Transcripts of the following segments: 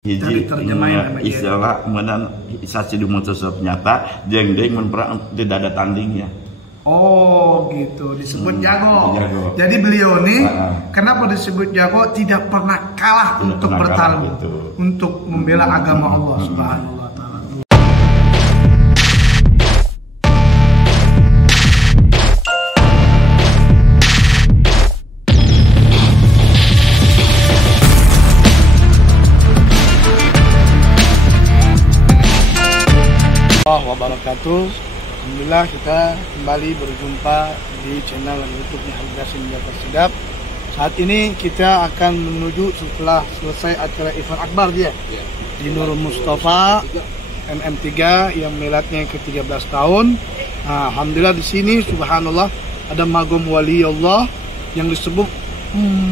Hiji istilah menan saksi dumuntusop nyata jeung deui mun tidak ada tandingnya. Oh gitu, disebut jago. Jadi beliau nih kenapa disebut jago? Tidak pernah kalah untuk bertarung, untuk membela agama Allah Subhanahu wa taala. Wabarakatuh. Alhamdulillah kita kembali berjumpa di channel YouTube-nya Al-Qasim Jafar Shihab. Saat ini kita akan menuju setelah selesai acara event akbar dia di Nurul Mustafa MM3 yang miladnya ke-13 tahun. Nah, alhamdulillah di sini subhanallah ada magom wali Allah yang disebut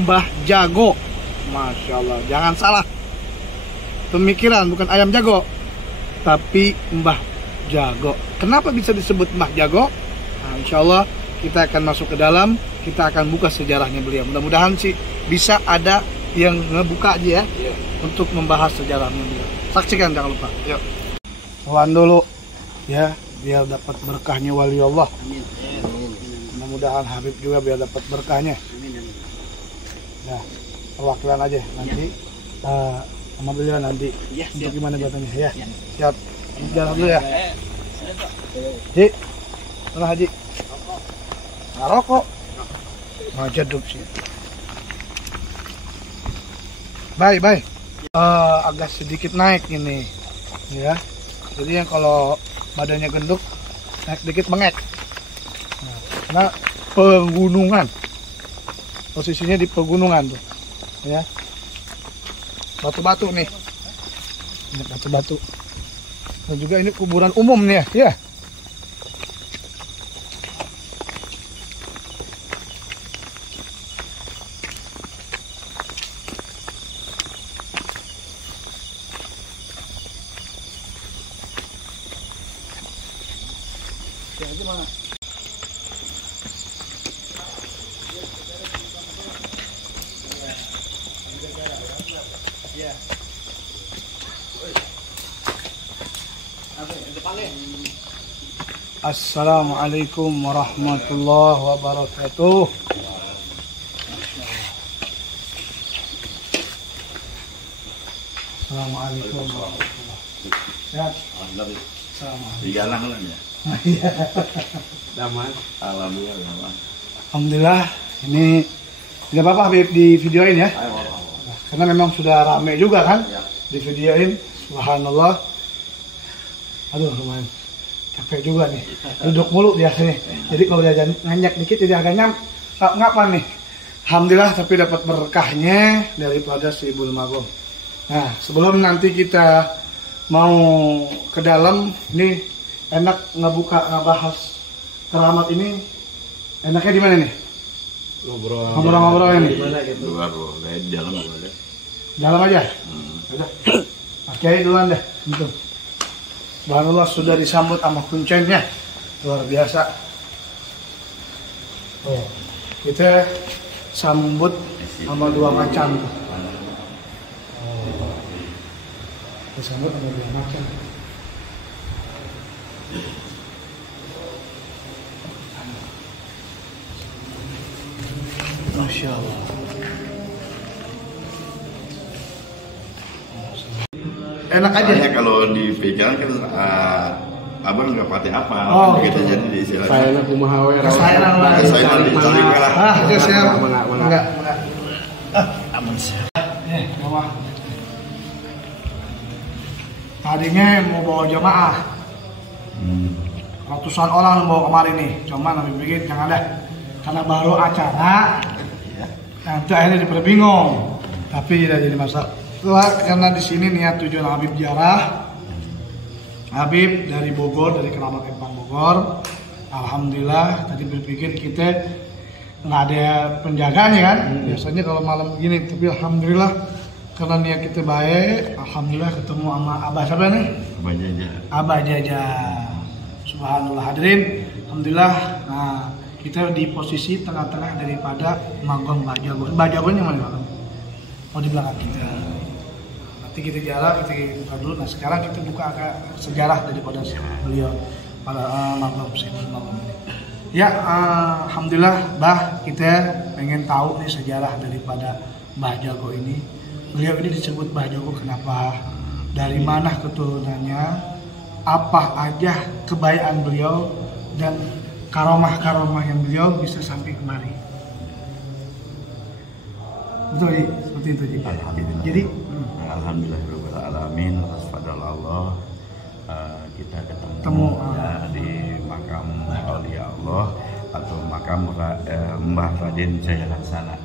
Mbah Jago. Masya Allah, jangan salah pemikiran, bukan ayam jago tapi Mbah Jago. Kenapa bisa disebut Mbah Jago? Nah, insya Allah kita akan masuk ke dalam, kita akan buka sejarahnya beliau. Mudah-mudahan sih bisa ada yang ngebuka aja ya, untuk membahas sejarahnya beliau. Saksikan jangan lupa. Yuk. Tuhan dulu ya, biar dapat berkahnya wali Allah. Amin. Mudah-mudahan Habib juga biar dapat berkahnya. Amin. Nah, perwakilan aja nanti sama beliau nanti. Untuk gimana batanya ya? Siap. Jalan dulu ya. Ji, mana Haji? Ngarokok. Maja duduk sih. Baik. Agak sedikit naik ini, ya. Jadi yang kalau badannya genduk, naik dikit bengek. Nah, karena pegunungan. Posisinya di pegunungan tuh, ya. Batu-batu nih. Ini batu-batu. Dan juga ini kuburan umum nih ya. Gimana? Ya. Assalamualaikum warahmatullahi wabarakatuh. Assalamualaikum warahmatullahi wabarakatuh. Sehat? Assalamualaikum. Digalang lah ya. Daman. Alhamdulillah. Alhamdulillah. Ini tidak apa-apa Habib di videoin ya. Karena memang sudah rame juga kan di videoin. Subhanallah. Aduh lumayan capek juga nih, duduk mulu biasanya. Jadi kalau dia nganyak dikit jadi agak ngapa nih. Alhamdulillah tapi dapat berkahnya daripada Sibul Magom. Nah sebelum nanti kita mau ke dalam, ini enak ngebahas keramat ini. Enaknya di mana nih? Ngobrol-ngobrol ini. Luar boleh, dalam boleh. Dalam aja. Udah. Oke duluan deh. Gitu. Subhanallah sudah disambut sama kuncennya luar biasa. Oh, kita sambut sama dua macam. Oh, kita sambut sama dua macam. Masya Allah. Enak aja ya kalau di pikiran kan abang nggak pakai apa gitu jadi di istilah saya kumaha we saya dicari kalah siap enggak aman sih mama tadinya mau bawa jamaah ratusan orang bawa kemarin nih cuman lebih bikin jangan deh karena baru acara nanti akhirnya diperbingung tapi tidak jadi masalah. Karena di sini niat tujuan Habib ziarah. Habib dari Bogor, dari Keramat Empang Bogor. Alhamdulillah tadi berpikir kita nggak ada penjaganya kan. Biasanya kalau malam begini, tapi alhamdulillah karena niat kita baik, alhamdulillah ketemu sama Abah siapa nih? Abah Jaja. Abah Jaja. Subhanallah hadirin. Alhamdulillah. Nah, kita di posisi tengah-tengah daripada magom Mbah Jago. Mbah Jagonya mana? Oh di belakang kita. kita jarak, kita buka dulu. Nah sekarang kita buka sejarah daripada beliau pada Magam Saiful Magam ini. Ya, alhamdulillah, Bah, kita pengen tahu nih sejarah daripada Mbah Jago ini. Beliau ini disebut Mbah Jago kenapa? Dari mana keturunannya? Apa aja kebaikan beliau dan karomah-karomah yang beliau bisa sampai kemari. Betul, Ji? Seperti itu, Ji. Alhamdulillah. Jadi, alhamdulillahirabbil alamin, atas fadl Allah kita ketemu di makam aulia Allah atau makam Mbah Raden Jaya Laksana.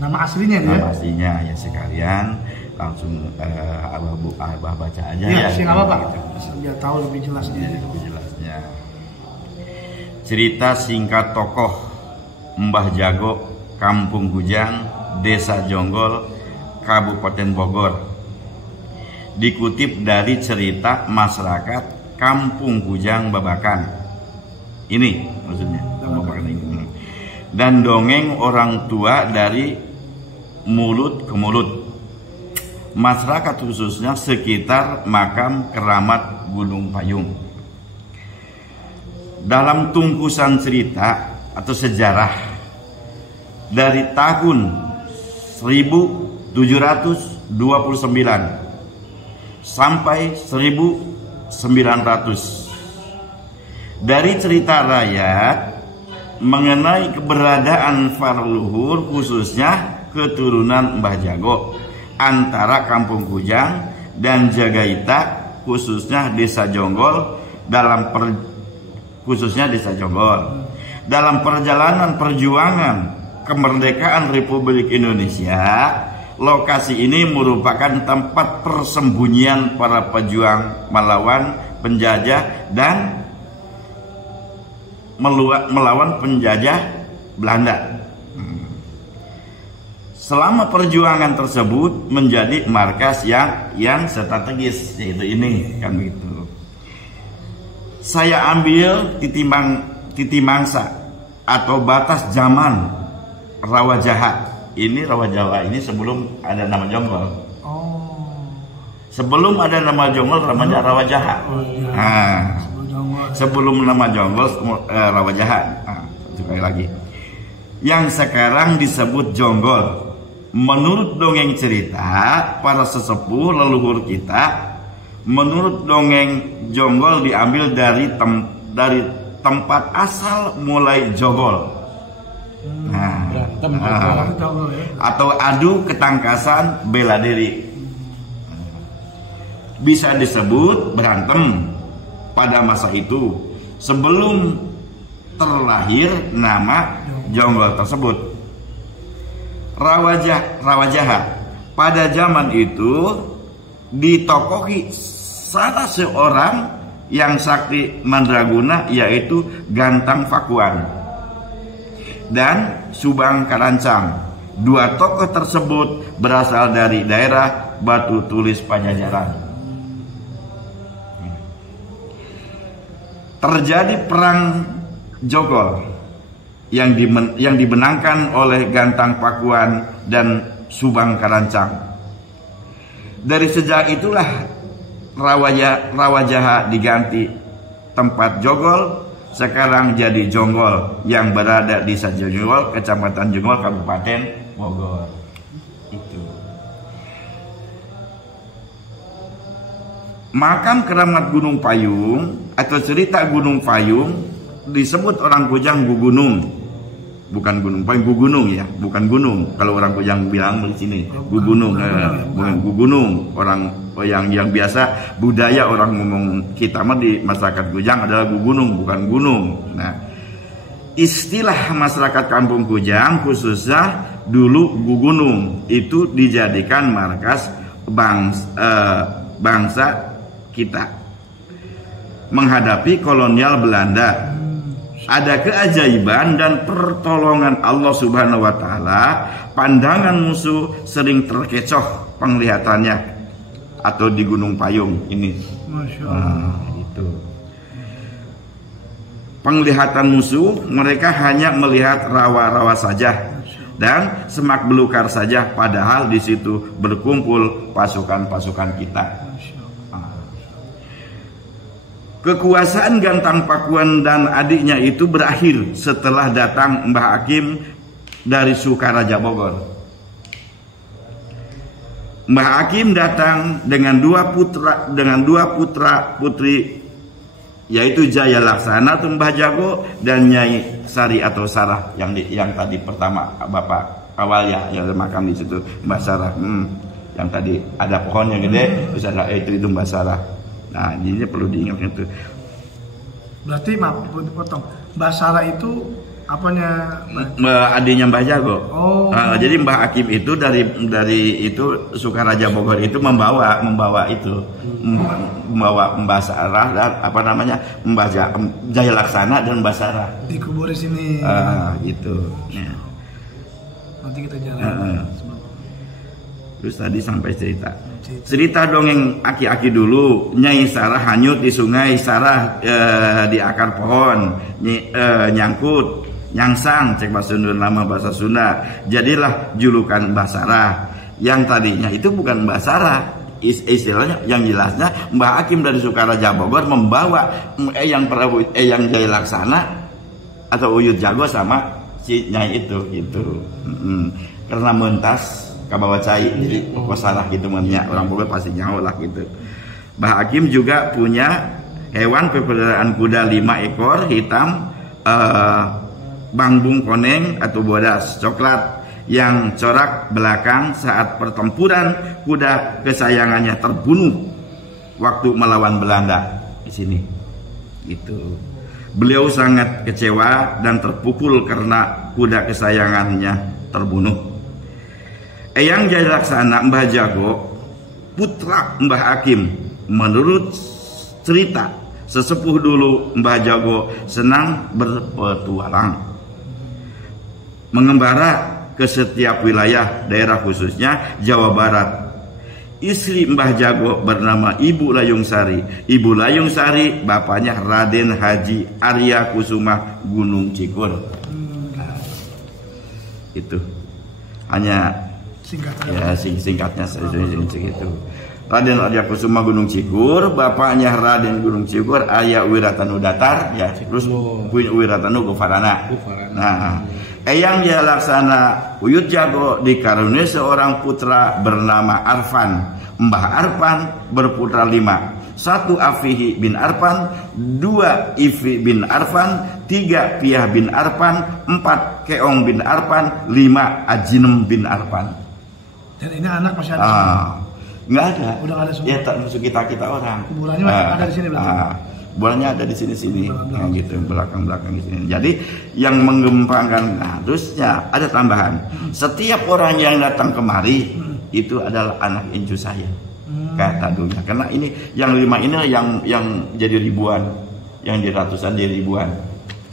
Nama aslinya dia? Nama aslinya ya sekalian langsung abah baca aja ya. Sing apa Pak? Gitu. Biar tahu lebih jelasnya. Lebih jelasnya. Cerita singkat tokoh Mbah Jago, Kampung Gujang, Desa Jonggol, Kabupaten Bogor. Dikutip dari cerita masyarakat Kampung Gujang Babakan. Ini maksudnya Babakan ini. Dan dongeng orang tua dari mulut ke mulut. Masyarakat khususnya sekitar makam keramat Gunung Payung. Dalam tungkusan cerita atau sejarah dari tahun 1729 sampai 1900. Dari cerita rakyat mengenai keberadaan para leluhur khususnya keturunan Mbah Jago antara Kampung Gujang dan Jagaita khususnya Desa Jonggol khususnya Desa Jonggol dalam perjalanan perjuangan kemerdekaan Republik Indonesia. Lokasi ini merupakan tempat persembunyian para pejuang melawan penjajah dan melawan penjajah Belanda. Selama perjuangan tersebut menjadi markas yang strategis, yaitu ini kan begitu. Saya ambil titi mangsa atau batas zaman Rawa Jahat. Ini Rawa Jawa ini sebelum ada nama Jonggol. Sebelum ada nama Jonggol namanya Rawa Jahat. Sebelum nama Jonggol Rawa Jahat. Sekali lagi. Yang sekarang disebut Jonggol. Menurut dongeng cerita para sesepuh leluhur kita, menurut dongeng Jonggol diambil dari tempat asal mulai jogol. Atau adu ketangkasan bela diri. Bisa disebut berantem pada masa itu sebelum terlahir nama Jonggol tersebut. Rawa Jahat pada zaman itu ditokohi salah seorang yang sakti mandraguna, yaitu Gantang Pakuan dan Subang Karancang. Dua tokoh tersebut berasal dari daerah Batu Tulis Pajajaran. Terjadi perang Jonggol yang dimenangkan oleh Gantang Pakuan dan Subang Karancang. Dari sejak itulah Rawa Jahat diganti tempat jogol, sekarang jadi Jonggol yang berada di Desa Jonggol, Kecamatan Jonggol, Kabupaten Bogor. Itu. Makam keramat Gunung Payung atau cerita Gunung Payung disebut orang Gujang Gugunung. Bukan Gunung Payung, Gugunung ya, bukan gunung. Kalau orang Gujang bilang di sini Gugunung, bukan Gugunung. Orang yang biasa budaya orang ngomong kita mah di masyarakat Gujang adalah Gugunung, bukan gunung. Nah, istilah masyarakat Kampung Gujang khususnya dulu Gugunung itu dijadikan markas bangsa kita menghadapi kolonial Belanda. Ada keajaiban dan pertolongan Allah Subhanahu wa Ta'ala. Pandangan musuh sering terkecoh penglihatannya atau di Gunung Payung ini. Masya Allah. Itu. Penglihatan musuh, mereka hanya melihat rawa-rawa saja dan semak belukar saja, padahal di situ berkumpul pasukan-pasukan kita. Kekuasaan Gantang Pakuan dan adiknya itu berakhir setelah datang Mbah Hakim dari Sukaraja Bogor. Mbah Hakim datang dengan dua putra putri, yaitu Jaya Laksana atau Mbah Jago dan Nyai Sari atau Sarah yang tadi pertama Bapak awal ya yang makam di situ Mbah Sarah. Yang tadi ada pohon yang gede, terus ada itu Mbah Sarah. Nah, ini perlu diingat itu. Berarti maaf potong. Mbah Sarah itu apanya? Adiknya Mbah Jago. Oh. Jadi Mbah Hakim itu dari itu Sukaraja Bogor itu membawa itu membawa Mbah Sarah dan apa namanya Jaya Laksana dan Mbah Sarah dikubur di sini. Gitu. Ya. Nanti kita jalan. Terus tadi sampai cerita dongeng aki-aki dulu. Nyai Sarah hanyut di sungai, Sarah di akar pohon, nyangkut, nyangsang, cek bahasa Sunda nama bahasa Sunda. Jadilah julukan Mbah Sarah. Yang tadinya itu bukan Mbah Sarah, istilahnya yang jelasnya Mbah Hakim dari Sukaraja Bogor membawa yang Jaya Laksana atau Uyut Jago sama si Nyai itu gitu. Karena mentas kabawa cai, jadi salah gitu namanya, orang Bogor pasti nyawa lah gitu. Mbah Hakim juga punya hewan peliharaan kuda 5 ekor hitam, bangbung koneng atau bodas coklat yang corak belakang saat pertempuran kuda kesayangannya terbunuh waktu melawan Belanda di sini. Gitu. Beliau sangat kecewa dan terpukul karena kuda kesayangannya terbunuh. Eyang Jaya Laksana Mbah Jago, putra Mbah Hakim, menurut cerita sesepuh dulu Mbah Jago senang berpetualang, mengembara ke setiap wilayah daerah khususnya Jawa Barat. Istri Mbah Jago bernama Ibu Layung Sari. Ibu Layung Sari bapaknya Raden Haji Arya Kusuma Gunung Cikur. Itu hanya singkatnya segitu. Raden Arya Kusuma Gunung Cikur, bapaknya Raden Gunung Cikur Arya Wiratanu Datar, ya terus punya Wiratanu Gofarana. Nah, Eyang Jaya Laksana Uyut Jago dikaruniai seorang putra bernama Arfan. Mbah Arfan berputra 5. 1 Afihi bin Arfan, 2 Ifi bin Arfan, 3 Piah bin Arfan, 4 Keong bin Arfan, 5 Ajinem bin Arfan. Dan ini anak masih ada? Nggak ada. Udah ada semua? Ya termasuk kita orang. Kuburannya ada di sini berarti? Kuburannya ada di sini. Nah, gitu, belakang di sini. Jadi yang menggempangkan, terusnya ada tambahan. Setiap orang yang datang kemari itu adalah anak incu saya. Kata dunia. Karena ini yang 5 ini yang jadi ribuan, yang jadi ratusan jadi ribuan.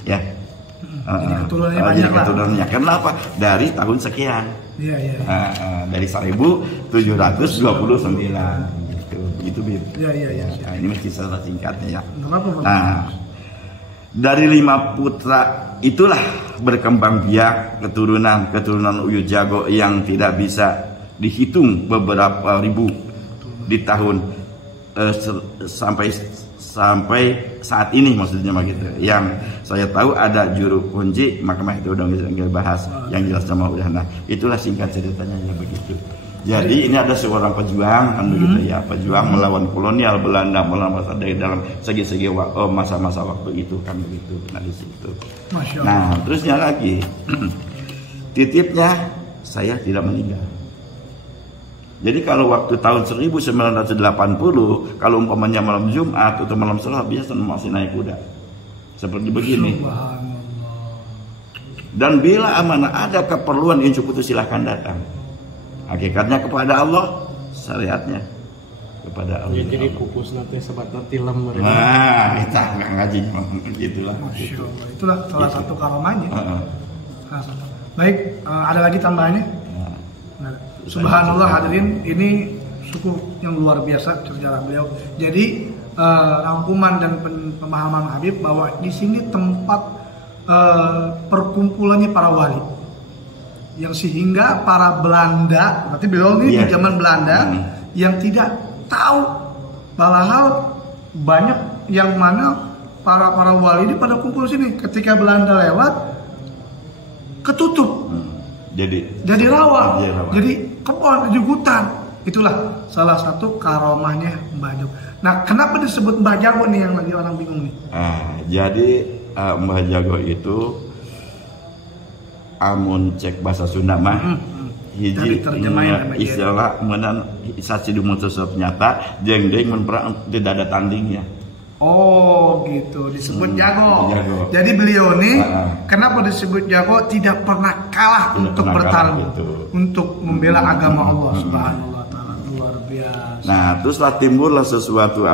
Ya. Keturunannya. Kenapa? Dari tahun sekian. Iya. Dari 1729 gitu. Iya. Nah, ini mesti salah singkatnya ya. Nah, dari 5 putra itulah berkembang biak keturunan Uyut Jago yang tidak bisa dihitung beberapa ribu di tahun sampai saat ini maksudnya begitu. Yang saya tahu ada juru kunci, makanya itu udah nggak bahas yang jelas sama udah. Nah, itulah singkat ceritanya ya begitu. Jadi ini ada seorang pejuang kan begitu ya, pejuang melawan kolonial Belanda, melawan dalam segi-segi masa-masa waktu itu kan begitu. Nah di situ. Nah terusnya lagi titipnya saya tidak meninggal. Jadi kalau waktu tahun 1980 kalau umpamanya malam Jumat atau malam Selasa biasa masih naik kuda seperti begini. Dan bila amanah ada keperluan incu putus silahkan datang. Hakikatnya kepada Allah, syariatnya kepada Allah. Jadi pupus nanti sebat tilam. Nah, kita nggak ngaji gitulah. Itulah salah satu karamanya. Baik, ada lagi tambahannya? Subhanallah hadirin, ini suku yang luar biasa sejarah beliau. Jadi rangkuman dan pemahaman Habib bahwa di sini tempat perkumpulannya para wali. yang sehingga para Belanda, berarti beliau ini di zaman Belanda yang tidak tahu hal banyak yang mana para wali ini pada kumpul sini. Ketika Belanda lewat, ketutup, jadi rawa, jadi kebun, jadi hutan. Itulah salah satu karomahnya Mbah Jago. Nah, kenapa disebut Mbah Jago nih yang lagi orang bingung nih? Jadi Mbah Jago itu amun cek bahasa Sunda mah hiji istilah menan saksi dumuntusop nyata jeung deui mun tidak ada tandingnya. Oh gitu, disebut jago. Jadi beliau nih kenapa disebut jago? Tidak pernah kalah untuk bertarung, untuk membela agama Allah Subhanahu wa taala. Luar biasa. Nah, teruslah timbullah sesuatu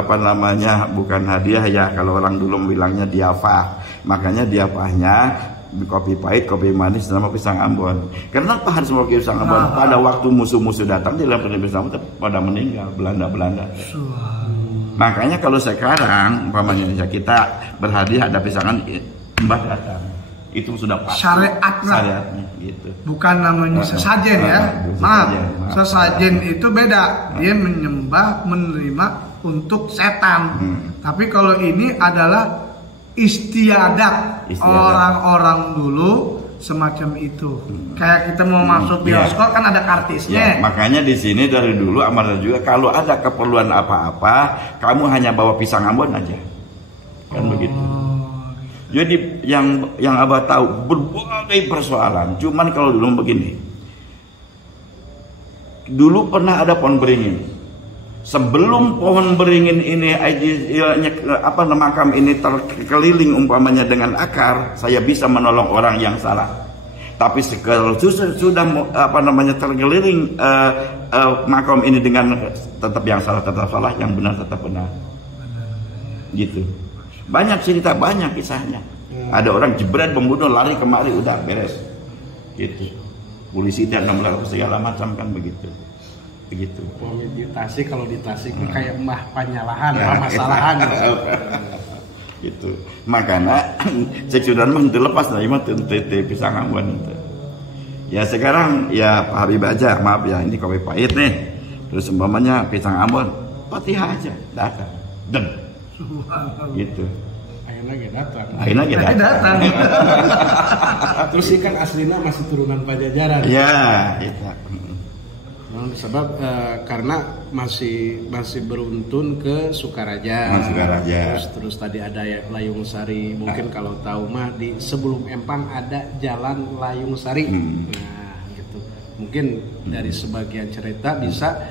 bukan hadiah ya, kalau orang dulu bilangnya diafah. Makanya diafahnya kopi pahit, kopi manis, sama pisang Ambon. Kenapa harus mau pisang Ambon? Pada waktu musuh-musuh datang di dalam pisang Ambon pada meninggal Belanda. Makanya kalau sekarang umpamanya kita berhadiah ada pisangan Mbah datang, itu sudah pasti syariatnya gitu. Bukan namanya sesajen ya. Maaf, sesajen itu beda. Dia menyembah, menerima untuk setan. Tapi kalau ini adalah istiadat orang-orang dulu semacam itu. Kayak kita mau masuk bioskop kan ada kartisnya. Makanya di sini dari dulu amarnya juga kalau ada keperluan apa-apa, kamu hanya bawa pisang Ambon aja. Kan begitu. Jadi yang Abah tahu berbagai persoalan. Cuman kalau dulu begini. Dulu pernah ada pohon beringin. Sebelum pohon beringin ini makam ini terkeliling umpamanya dengan akar, saya bisa menolong orang yang salah. Tapi kalau sudah terkeliling makam ini dengan tetap yang salah tetap salah, yang benar tetap benar. Gitu. Banyak cerita, banyak kisahnya. Ada orang jebret membunuh, lari kemari, udah beres. Gitu. Polisi tidak melakukan segala macam kan begitu. Begitu. Meditasi kalau di Tasik kayak mah penyalahan, permasalahan. Gitu. Makanya cek mah dilepas dari mah tete pisang Ambon itu. Ya sekarang ya Pak Habib aja, maaf ya ini kopi pahit nih. Terus umpamanya pisang Ambon, Fatihah aja datang. Den. Gitu. Akhirnya datang. Terus sih kan aslinya masih turunan Pajajaran. Ya, itu. Sebab karena masih beruntun ke Sukaraja. Terus tadi ada Layung Sari. Mungkin kalau tahu mah di sebelum Empang ada Jalan Layung Sari. Nah, gitu. Mungkin dari sebagian cerita bisa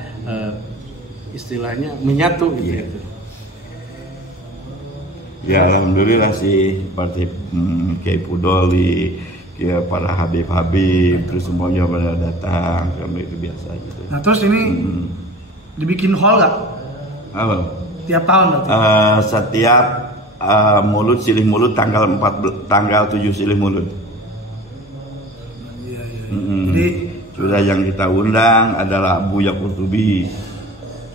istilahnya menyatu gitu. Ya alhamdulillah sih seperti Kiai Pudoli, ya para Habib terus semuanya pada datang, kami itu biasa gitu. Nah terus ini dibikin hall nggak? Apa? Tiap tahun berarti? Setiap mulut silih mulut tanggal 7 silih mulut. Iya. Jadi sudah yang kita undang adalah Buya Qurtubi,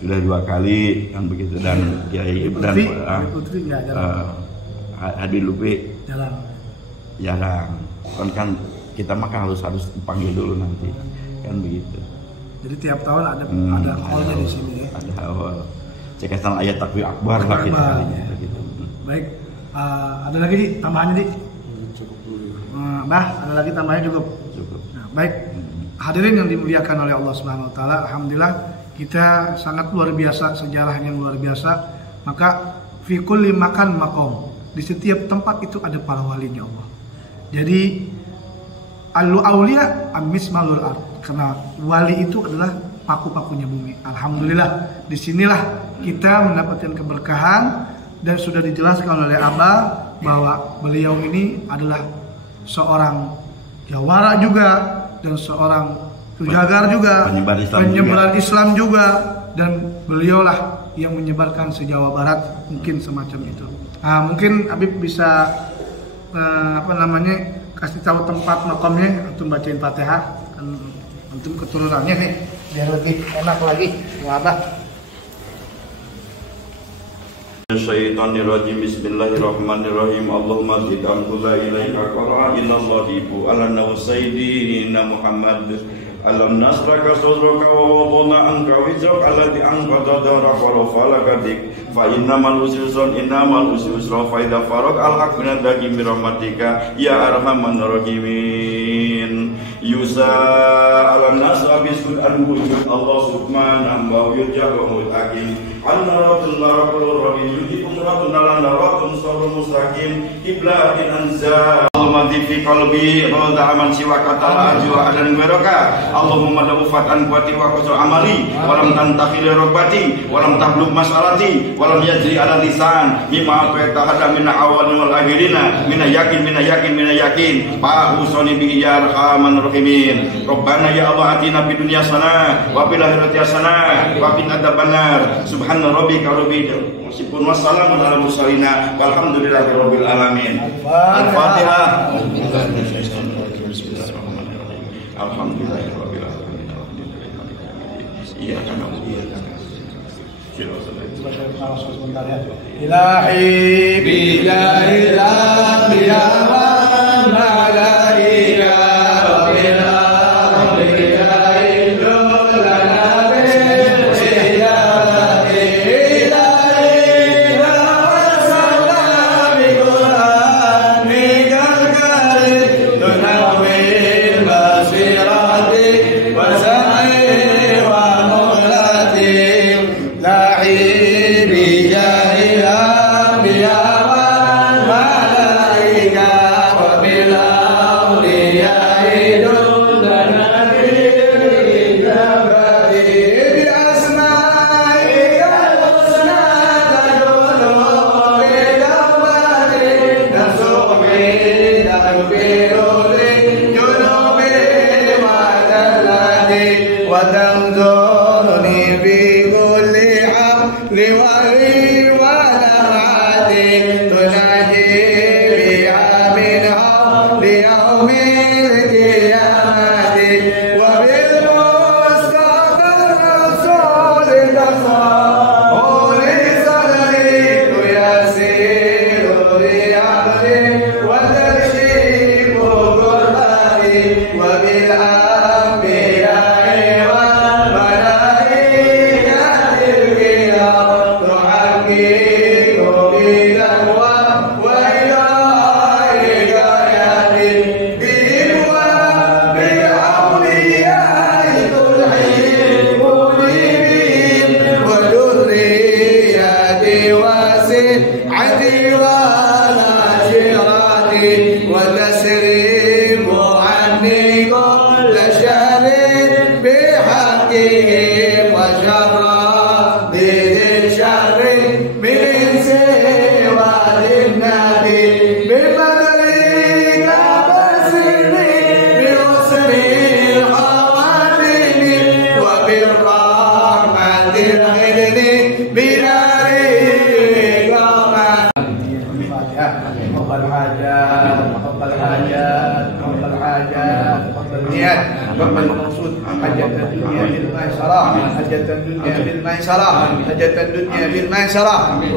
sudah 2 kali kan begitu, dan Kiai Ibran Putri nggak Hadi Lupi jarang. Kan kita maka harus dipanggil dulu nanti kan begitu. Jadi tiap tahun ada hallnya di sini ya. Ada hall. Cekatan ayat takbir akbar lah kita kalinya gitu. Baik, ada lagi di tambahannya di? Cukup dulu. Ada lagi tambahannya cukup. Nah, baik, hadirin yang dimuliakan oleh Allah Subhanahu Wa Taala, alhamdulillah kita sangat luar biasa, sejarahnya luar biasa. Maka fi kulli makan makom, di setiap tempat itu ada para walinya Allah. Jadi al-auliya am-mismalul ard, karena wali itu adalah paku-pakunya bumi. Alhamdulillah disinilah kita mendapatkan keberkahan, dan sudah dijelaskan oleh Abah bahwa beliau ini adalah seorang jawara juga dan seorang tujagar juga, penyebar Islam juga, dan beliaulah yang menyebarkan se-Jawa Barat, mungkin semacam itu. Nah, mungkin Habib bisa kasih tahu tempat makamnya, untuk bacain Fatihah kan untuk keturunannya nih biar lebih enak lagi. Abah Syaitanirrajim. Bismillahirrahmanirrahim. Allahumma zid amkula ilaika qara'ina Allahu ala sayyidina Muhammad. Alam nasraka sadraka wa wadana anka wizrak alladhi anqadha dharaka wa rafa'aka dik fa innamal usri yusra fa idza farag al-haq min ad-daki bi rahmatika ya arhamar rahimin. Yusa alam nasra bisud al-wujud Allah subhanahu wa yujabul hakim an-naratul marakul rabbi yujikum ratun naratun sarul mustaqim iblatin anza Allahumma fi qalbi rada aman siwa kata ajwa dan baraka Allahumma dawfat an quwati wa qasr amali walam tantakhil rabbati walam tablugh masalati walam yajri ala lisan mimma ta'ala min awal wal akhirina min yakin fa usani bi ya arhamar rahimin. Rabbana ya Allah atina fid dunya hasanah wa fil akhirati hasanah wa qina adzabannar. Subhana rabbika rabbil izzati wassalamun ala mursalin walhamdulillahi rabbil alamin. Al-Fatihah. Alhamdulillahirabbil alamin. Iyyaka na'budu wa iyyaka nasta'in. Ilahi bijahil anbiya wal malaika wa bil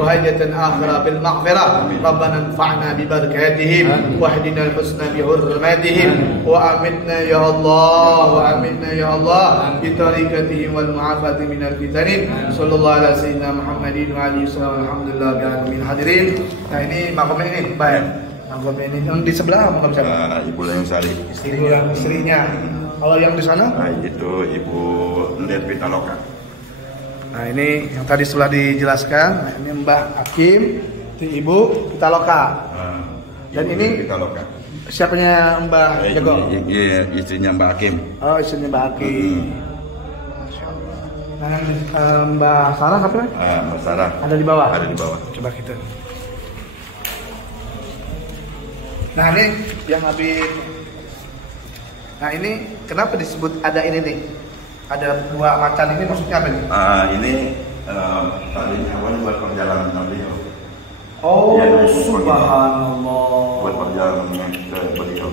وهجة آخرة بالمغفرة. ربنا انفعنا ببركاتهم واهدنا الحسنى بحرماتهم وأمتنا يا الله بطريقتهم والمعافاة من الفتن. صلى الله على سيدنا محمد وعلى آله وسلم. Alhamdulillah bi'alamin. Hadirin, nah ini makamnya ini baik. Makamnya ini yang di sebelah makam siapa? Ibu Layung Sari. Ibu yang istrinya. Kalau yang di sana? Nah, itu Ibu Ndet Pitaloka. Nah ini yang tadi setelah dijelaskan. Nah, ini Mbak Hakim, itu Ibu Pitaloka. Dan ini Pitaloka. Siapanya Mbak Jago? Iya, istrinya Mbak Hakim. Oh, istrinya Mbak Hakim. Nah, Mbak Sarah apa? Mbak Sarah. Ada di bawah. Ada di bawah. Coba kita. Nah ini yang habis. Nah ini kenapa disebut ada ini nih? Ada buah macan ini maksudnya apa nih? Ini tadinya buat perjalanan beliau. Oh, ya, subhanallah. Buat perjalanannya ke beliau.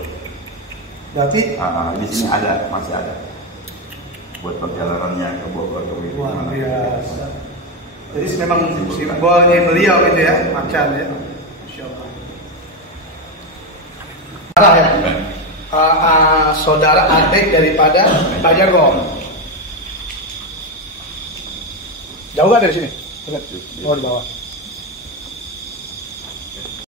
Berarti di sini ada, masih ada. Buat perjalanannya ke Bogor ke Bogor. Luar biasa. Jadi memang simbolnya beliau gitu ya, macan ya. Masya Allah. Ya. Saudara adik daripada Pak Jargo. Jauh gak dari sini? Oh di bawah.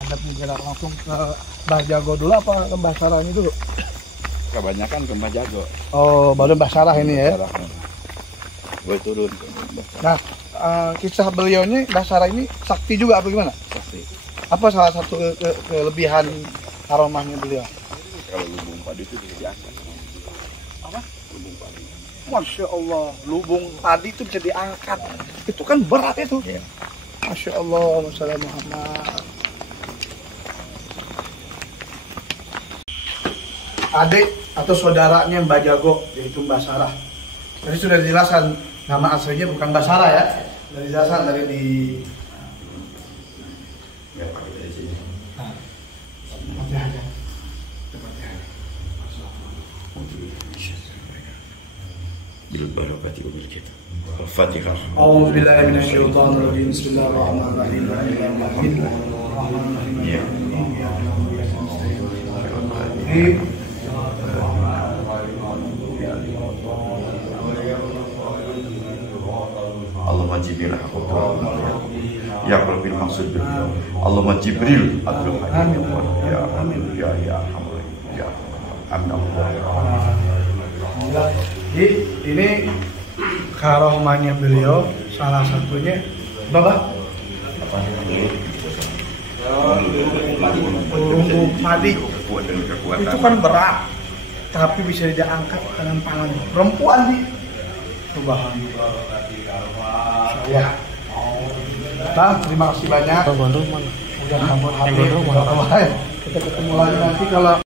Anda menggerak langsung ke Mbah Jago dulu apa ke Mbah Sarah ini dulu? Kebanyakan ke Mbah Jago. Oh, baru Mbah Sarah ini ya. Gue turun. Nah, kisah beliaunya Mbah Sarah ini sakti juga apa gimana? Sakti. Apa salah satu kelebihan aromanya beliau? Kalau lubung padi itu bisa diangkat. Apa? Lubung padi. Masya Allah, lubung padi itu bisa diangkat. Itu kan berat itu. Iya. Masya Allah, Muhammad Muhammad. Adik atau saudaranya Mbah Jago, yaitu Mbah Sarah. Tadi sudah dijelaskan nama aslinya bukan Mbah Sarah ya. Sudah dijelaskan dari di. Ya pakai dari sini. Nah, seperti aja. Bil barakati wa bil kitab. Al-Fatihah. A'udzu billahi minasyaitonir rajim. Bismillahirrahmanirrahim. Ya. Allahumma Jibril ya Rabbil maksud Allahumma Jibril Abdul Hakim ya amin ya Alhamdulillah ya amin. Jadi ini karomahnya beliau salah satunya Bapak lumbung padi itu kan berat tapi bisa diangkat dengan tangan perempuan di subhanallah. Saya Bang, terima kasih banyak. Udah kamu hadir. Kita ketemu lagi nanti kalau